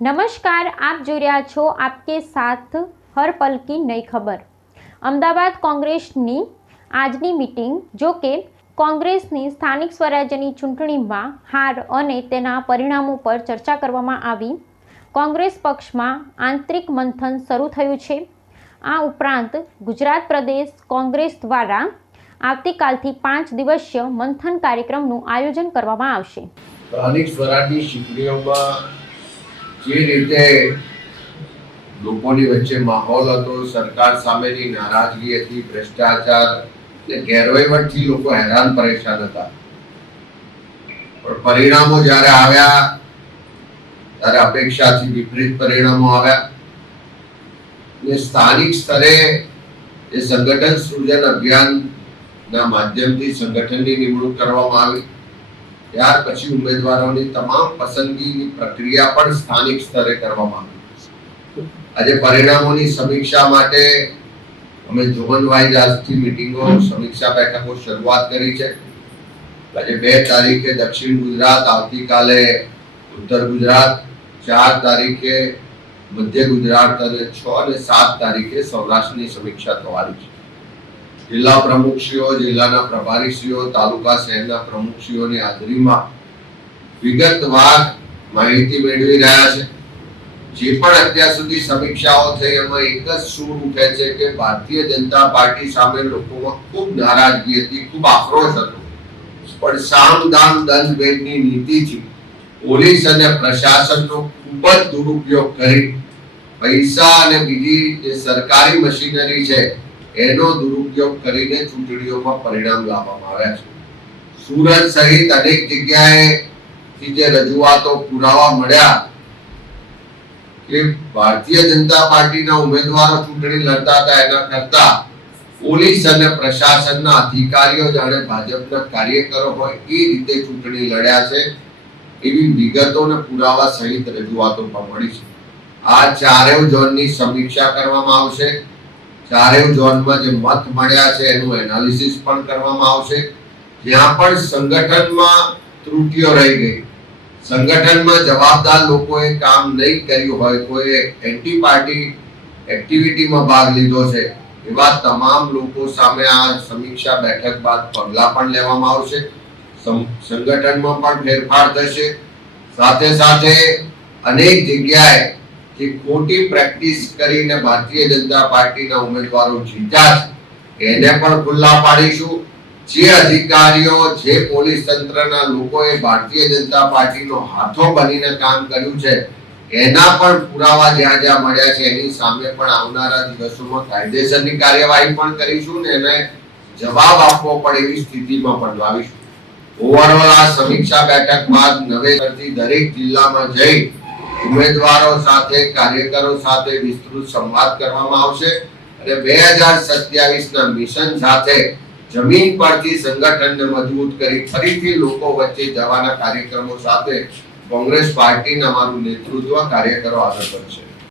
નમસ્કાર, આપ જોઈ રહ્યા છો આપકે સાથ હર પલ કી નઈ ખબર। અમદાવાદ કોંગ્રેસની આજની મીટિંગ જો કે કોંગ્રેસની સ્થાનિક સ્વરાજ્યની ચૂંટણીમાં હાર અને તેના પરિણામો પર ચર્ચા કરવામાં આવી। કોંગ્રેસ પક્ષમાં આંતરિક મંથન શરૂ થયું છે। આ ઉપરાંત ગુજરાત પ્રદેશ કોંગ્રેસ દ્વારા આવતીકાલથી 5 દિવસીય મંથન કાર્યક્રમનું આયોજન કરવામાં આવશે। સ્થાનિક સ્વરાજની ચૂંટણીઓમાં જે રીતે લોકોની વચ્ચે માહોલ હતો, સરકાર સામેની નારાજગી હતી, ભ્રષ્ટાચાર અને ગેરવહીવટથી લોકો હેરાન પરેશાન હતા, પણ પરિણામો જ્યારે આવ્યા ત્યારે અપેક્ષાથી વિપરીત પરિણામો આવ્યા અને સ્થાનિક સ્તરે એ સંગઠન સૃજન અભિયાનના માધ્યમથી સંગઠનની નિમણૂક કરવામાં આવી। ત્યાર પછી ઉમેદવારોની તમામ પસંદગીની પ્રક્રિયા પણ સ્થાનિક સ્તરે કરવામાં આવી। આજે પરિણામોની સમીક્ષા માટે અમે ઝોન વાઇઝ આજથી મીટિંગો સમીક્ષા બેઠકો શરૂઆત કરી છે। આજે 2 તારીખે દક્ષિણ ગુજરાત, આવતીકાલે ઉત્તર ગુજરાત, 4 તારીખે મધ્ય ગુજરાત અને 6 અને 7 તારીખે સૌરાષ્ટ્રની સમીક્ષા થવાની છે। જિલ્લા પ્રમુખશ્રીઓ, જિલ્લાના પ્રભારીશ્રીઓ, તાલુકા શહેરના પ્રમુખશ્રીઓની હાજરીમાં વિગતવાર માહિતી મેળવી રહ્યા છે। જે પણ અત્યાર સુધી સમીક્ષાઓ થઈ એમાં એક જ સૂર ઉઠે છે કે ભારતીય જનતા પાર્ટી સામે લોકોમાં ખૂબ નારાજગી હતી, ખૂબ આક્રોશ હતો, પણ સામ દામ દંડ ભેદની નીતિથી પોલીસ અને પ્રશાસનનો ખૂબ જ દુરુપયોગ કરી પૈસા અને બીજી જે સરકારી મશીનરી છે એનો દુરુપયોગ કરીને ચૂંટણીઓમાં પરિણામ લાવવામાં આવ્યા છે। સુરત સહિત અનેક જગ્યાએથી જે રજૂઆતો પુરાવા મળ્યા કે ભારતીય જનતા પાર્ટીના ઉમેદવારો ચૂંટણી લડતા હતા એના કરતા પોલીસ અને પ્રશાસનના અધિકારીઓ જાણે ભાજપના કાર્યકરો હોય એ રીતે ચૂંટણી લડ્યા છે એવી વિગતો અને પુરાવા સહિત રજૂઆતો પણ મળી છે। આ ચારેય ઝોનની સમીક્ષા કરવામાં આવશે। ચારેય ઝોનમાં જે મત મળ્યા છે એનું એનાલિસિસ પણ કરવામાં આવશે। જ્યાં પણ સંગઠનમાં ત્રુટિઓ રહી ગઈ, સંગઠનમાં જવાબદાર લોકોએ કામ નહીં કર્યું હોય, કોઈ એન્ટી પાર્ટી એક્ટિવિટીમાં ભાગ લીધો છે, એવા તમામ લોકો સામે આ સમીક્ષા બેઠક બાદ પગલાં પણ લેવામાં આવશે। સંગઠનમાં પણ ફેરફાર થશે। સાથે સાથે અનેક જગ્યાએ જે ખોટી પ્રેક્ટિસ કરીને ભારતીય જનતા પાર્ટીના ઉમેદવારો જીત્યા છે એને પણ ખુલ્લા પાડીશું। જે અધિકારીઓ, જે પોલીસ તંત્રના લોકોએ ભારતીય જનતા પાર્ટીનો હાથો બનીને કામ કર્યું છે એના પણ પુરાવા જ્યાં જ્યાં મળ્યા છે એની સામે પણ આવનારા દિવસોમાં કાયદેસરની કાર્યવાહી પણ કરીશું ને એને જવાબ આપવો પડે એવી સ્થિતિમાં પણ લાવીશું। ઓવરઓલ આ સમીક્ષા બેઠક બાદ નવેસરથી દરેક જિલ્લામાં જઈ ઉમેદવારો સાથે, કાર્યકરો સાથે વિસ્તૃત સંવાદ કરવામાં આવશે અને 2027ના મિશન સાથે જમીન પરથી સંગઠનને મજબૂત કરી ફરીથી લોકો વચ્ચે જવાના કાર્યક્રમો સાથે કોંગ્રેસ પાર્ટીના અમારું નેતૃત્વ કાર્યકરો આગળ વધશે।